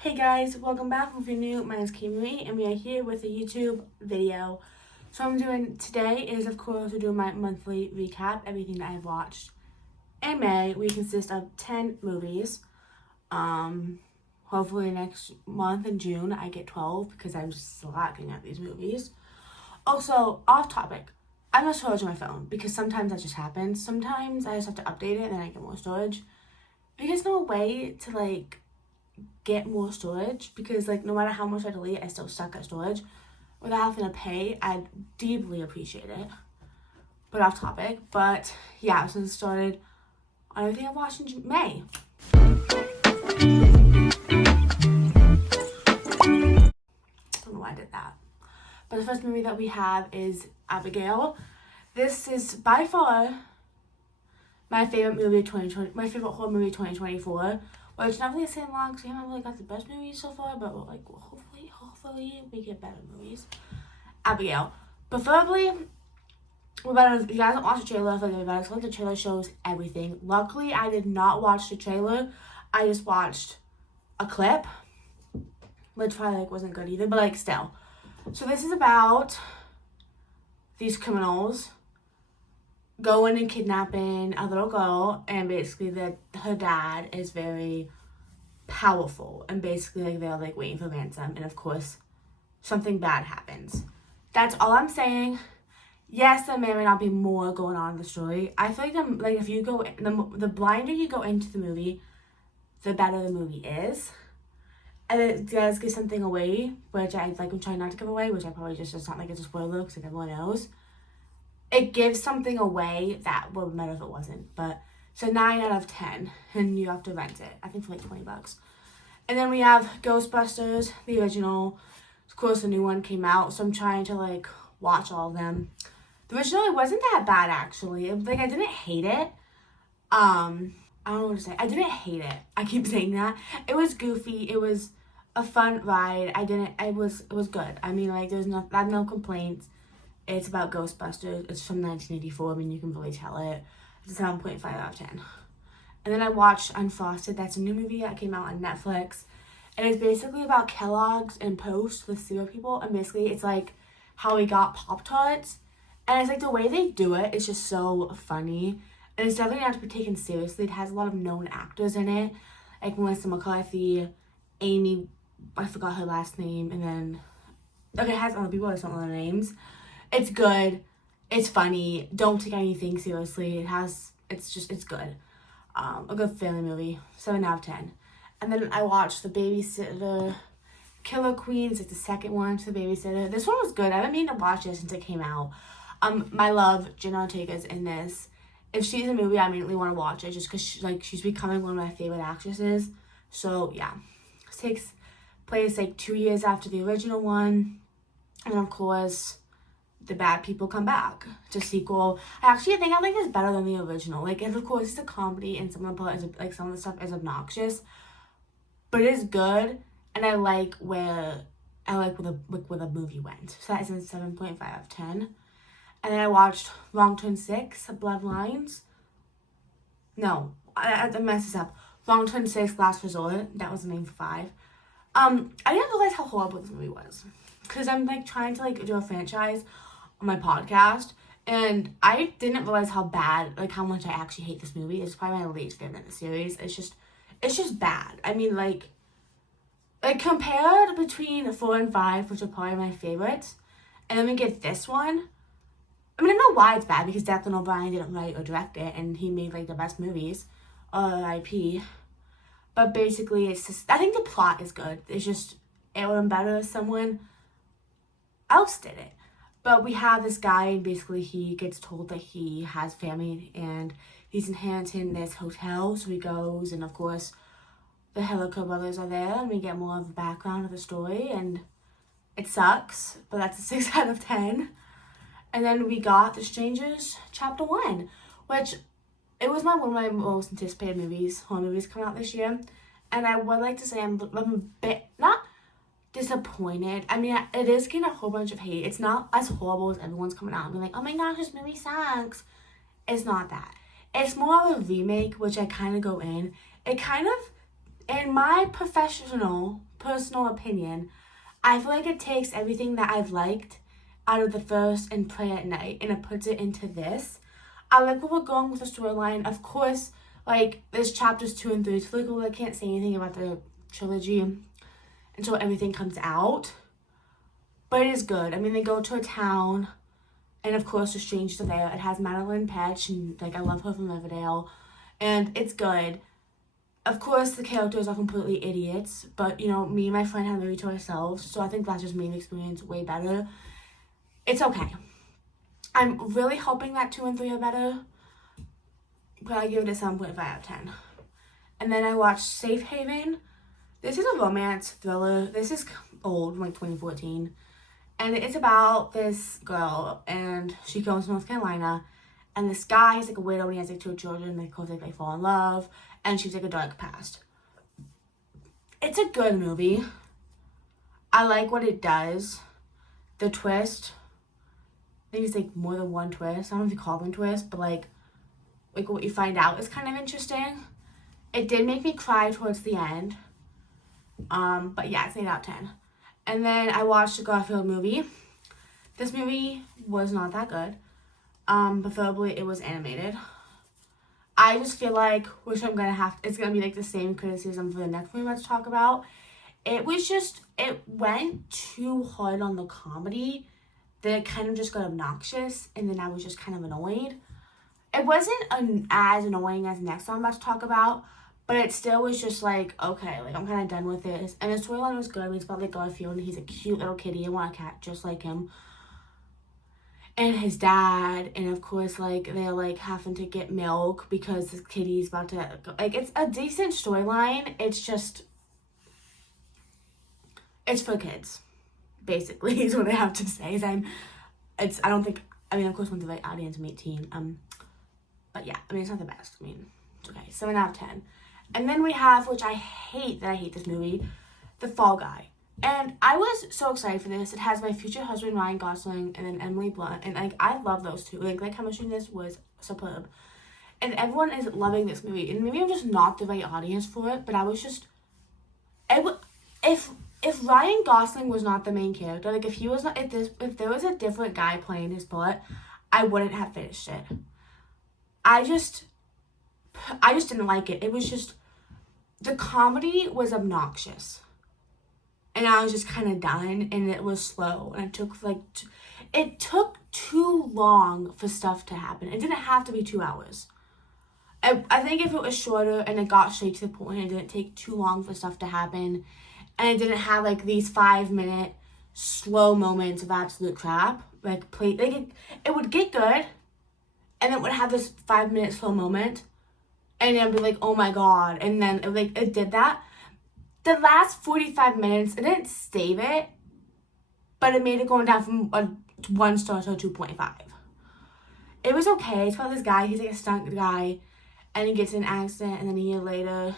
Hey guys, welcome back. If you're new, my name is Kimmy and we are here with a YouTube video. So I'm doing today is of course to do my monthly recap, everything that I've watched. In May, we consist of 10 movies. Hopefully next month in June I get 12 because I'm slacking at these movies. Also, off topic, I have no storage on my phone because sometimes that just happens. Sometimes I just have to update it and then I get more storage. Because no way to get more storage, because no matter how much I delete, I still stuck at storage without having to pay. I'd deeply appreciate it. But off topic. But yeah, since it started on everything I watched in May. I don't know why I did that. But the first movie that we have is Abigail. This is by far my favorite movie of 2020, my favorite horror movie of 2024. Well, it's not really the same long because we haven't really got the best movies so far, but hopefully we get better movies. Abigail. Preferably, if you guys haven't watched the trailer, I feel like the trailer shows everything. Luckily, I did not watch the trailer. I just watched a clip, which probably wasn't good either, but still. So this is about these criminals going and kidnapping a little girl, and basically her dad is very powerful, and basically they're waiting for ransom, and of course something bad happens. That's all I'm saying. Yes, there may or may not be more going on in the story. I feel if you go the blinder you go into the movie, the better the movie is. And it does give something away, which I'm trying not to give away, which I probably just, it's not it's a spoiler because everyone knows. It gives something away that would matter if it wasn't. But so 9 out of 10, and you have to rent it. I think for $20. And then we have Ghostbusters, the original. Of course, the new one came out, so I'm trying to watch all of them. The original, it wasn't that bad actually. I didn't hate it. I don't know what to say. I didn't hate it. I keep saying that. It was goofy. It was a fun ride. It was good. I mean, I have no complaints. It's about Ghostbusters. It's from 1984. I mean, you can really tell it. It's a 7.5 out of 10. And then I watched Unfrosted. That's a new movie that came out on Netflix. And it's basically about Kellogg's and Post, the cereal people. And basically, it's how we got Pop-Tarts. And it's the way they do it is just so funny. And it's definitely not to be taken seriously. It has a lot of known actors in it. Like Melissa McCarthy, Amy, I forgot her last name. And then, it has other people, I just don't know their names. It's good. It's funny. Don't take anything seriously. It's good. A good family movie. 7 out of 10. And then I watched The Babysitter, Killer Queens. It's the second one to The Babysitter. This one was good. I haven't meaning to watch it since it came out. My love, Jenna Ortega's in this. If she's in a movie, I immediately want to watch it just because she's becoming one of my favorite actresses. So yeah, it takes place 2 years after the original one, and of course the bad people come back. It's a sequel. I think I like this better than the original. And of course it's a comedy, and some of the stuff is obnoxious, but it is good, and I like where the movie went. So that is a 7.5 out of 10. And then I watched Wrong Turn 6, Bloodlines. No, I messed this up. Wrong Turn 6, Last Resort. That was the name for 5. I didn't realize how horrible this movie was. Because I'm trying to do a franchise on my podcast. And I didn't realize how bad, how much I actually hate this movie. It's probably my least favorite in the series. It's just bad. I mean, compared between 4 and 5, which are probably my favorites, and then we get this one. I mean, I know why it's bad, because Declan O'Brien didn't write or direct it, and he made the best movies, R.I.P. But basically, it's just, I think the plot is good. It's just, it would have been better if someone else did it. But we have this guy, and basically he gets told that he has family, and he's inheriting this hotel, so he goes, and of course, the Hilliker brothers are there, and we get more of the background of the story, and it sucks, but that's a 6 out of 10. And then we got The Strangers Chapter 1, which it was one of my most anticipated horror movies coming out this year. And I would like to say I'm a bit, not disappointed. I mean, it is getting a whole bunch of hate. It's not as horrible as everyone's coming out and being oh my gosh, this movie sucks. It's not that. It's more of a remake, which I kind of go in. It kind of in my personal opinion, I feel like it takes everything that I've liked out of the first and Pray at Night, and it puts it into this. I like where we're going with the storyline. Of course, like, there's chapters 2 and 3, so like, I can't say anything about the trilogy until everything comes out. But it is good. I mean, they go to a town, and of course, the strangers are there. It has Madeline Petch, and, like, I love her from Riverdale, and it's good. Of course, the characters are completely idiots, but, you know, me and my friend have the movie to ourselves, so I think that just made the experience way better. It's okay. I'm really hoping that 2 and 3 are better, but I give it a 7.5 out of 10. And then I watched Safe Haven. This is a romance thriller. This is old, like 2014. And it's about this girl, and she goes to North Carolina, and this guy, he's like a widow, and he has like 2 children, and of course they fall in love, and she's like a dark past. It's a good movie. I like what it does. The twist, I think it's like more than one twist. I don't know if you call them twists, but like what you find out is kind of interesting. It did make me cry towards the end. But yeah, it's 8 out of 10. And then I watched the Garfield movie. This movie was not that good. Preferably it was animated. I just feel like, which I'm gonna have, it's gonna be like the same criticism for the next movie let's talk about. It went too hard on the comedy that it kind of just got obnoxious, and then I was just kind of annoyed. It wasn't as annoying as the next one I'm about to talk about, but it still was just like, okay, like I'm kind of done with this. And the storyline was good. I mean, it's about like Garfield, and he's a cute little kitty. I want a cat just like him. And his dad, and of course, like, they're like having to get milk because this kitty's about to, like, it's a decent storyline. It's just, it's for kids, basically, is what I have to say. Of course, when the right audience, I'm 18. But yeah, I mean, it's not the best. I mean, it's okay. 7 out of 10. And then we have, which I hate this movie, The Fall Guy. And I was so excited for this. It has my future husband, Ryan Gosling, and then Emily Blunt. And, like, I love those two. Like, their chemistry in this was superb. And everyone is loving this movie. And maybe I'm just not the right audience for it, but I was just... If Ryan Gosling was not the main character, like, if there was a different guy playing his part, I wouldn't have finished it. I just didn't like it. It was just... The comedy was obnoxious. And I was just kind of done, and it was slow, and it took too long for stuff to happen. It didn't have to be 2 hours. I think if it was shorter and it got straight to the point, it didn't take too long for stuff to happen, and it didn't have like these 5-minute slow moments of absolute crap, it would get good, and it would have this 5-minute slow moment, and then be like, oh my god, and then it did that. The last 45 minutes, it didn't save it, but it made it going down from a 1 star to a 2.5. It was okay. It's about this guy. He's like a stunt guy, and he gets in an accident, and then a year later,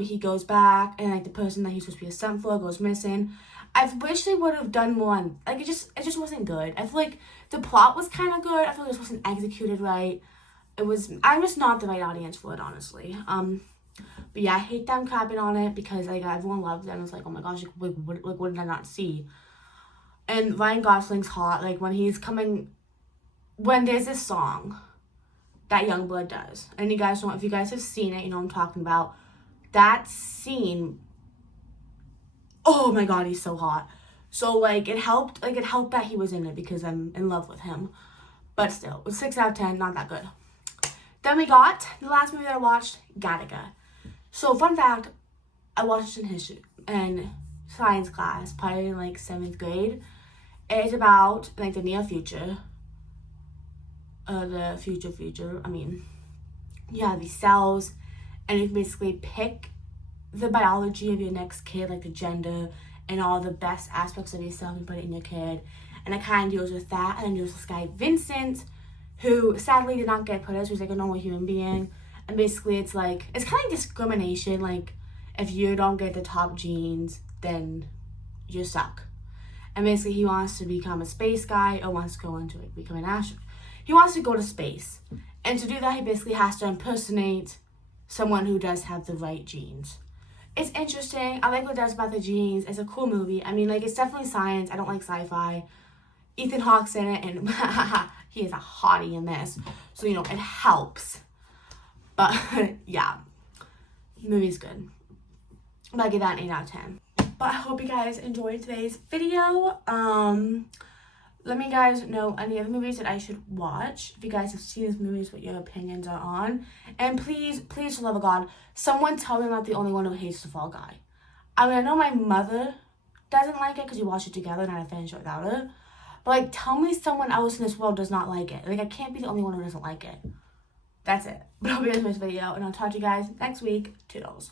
he goes back, and like the person that he's supposed to be a stunt for goes missing. I wish they would have done more on, like, it just wasn't good. I feel like the plot was kind of good. I feel like it wasn't executed right. I'm just not the right audience for it, honestly. But yeah, I hate them crapping on it because, like, everyone loves it, and it's like, oh my gosh, what did I not see? And Ryan Gosling's hot, like, when there's this song that Youngblood does, and if you guys have seen it, you know what I'm talking about. That scene, oh my god, he's so hot. So, like, it helped that he was in it because I'm in love with him. But still, 6 out of 10, not that good. Then we got the last movie that I watched, Gattaca. So, fun fact, I watched it in science class, probably in, like, 7th grade. It's about, like, the near future. The future. I mean, you have these cells, and you can basically pick the biology of your next kid, like the gender, and all the best aspects of yourself and put it in your kid. And it kind of deals with that. And then there's this guy, Vincent, who sadly did not get put as, who's like a normal human being. And basically it's kind of discrimination. Like, if you don't get the top genes, then you suck. And basically he wants to become a space guy, or wants to go into, like, become an astronaut. He wants to go to space. And to do that, he basically has to impersonate someone who does have the right genes. It's interesting. I like what it does about the genes. It's a cool movie. I mean, like, it's definitely science. I don't like sci-fi. Ethan Hawke's in it, and he is a hottie in this. So, you know, it helps. But, yeah. The movie's good. But I give that an 8 out of 10. But I hope you guys enjoyed today's video. Let me guys know any other movies that I should watch. If you guys have seen these movies, what your opinions are on. And please, please, for the love of God, someone tell me I'm not the only one who hates the Fall Guy. I mean, I know my mother doesn't like it because we watched it together and I finished it without her. But, like, tell me someone else in this world does not like it. Like, I can't be the only one who doesn't like it. That's it. But I hope you guys enjoyed this video, and I'll talk to you guys next week. Toodles.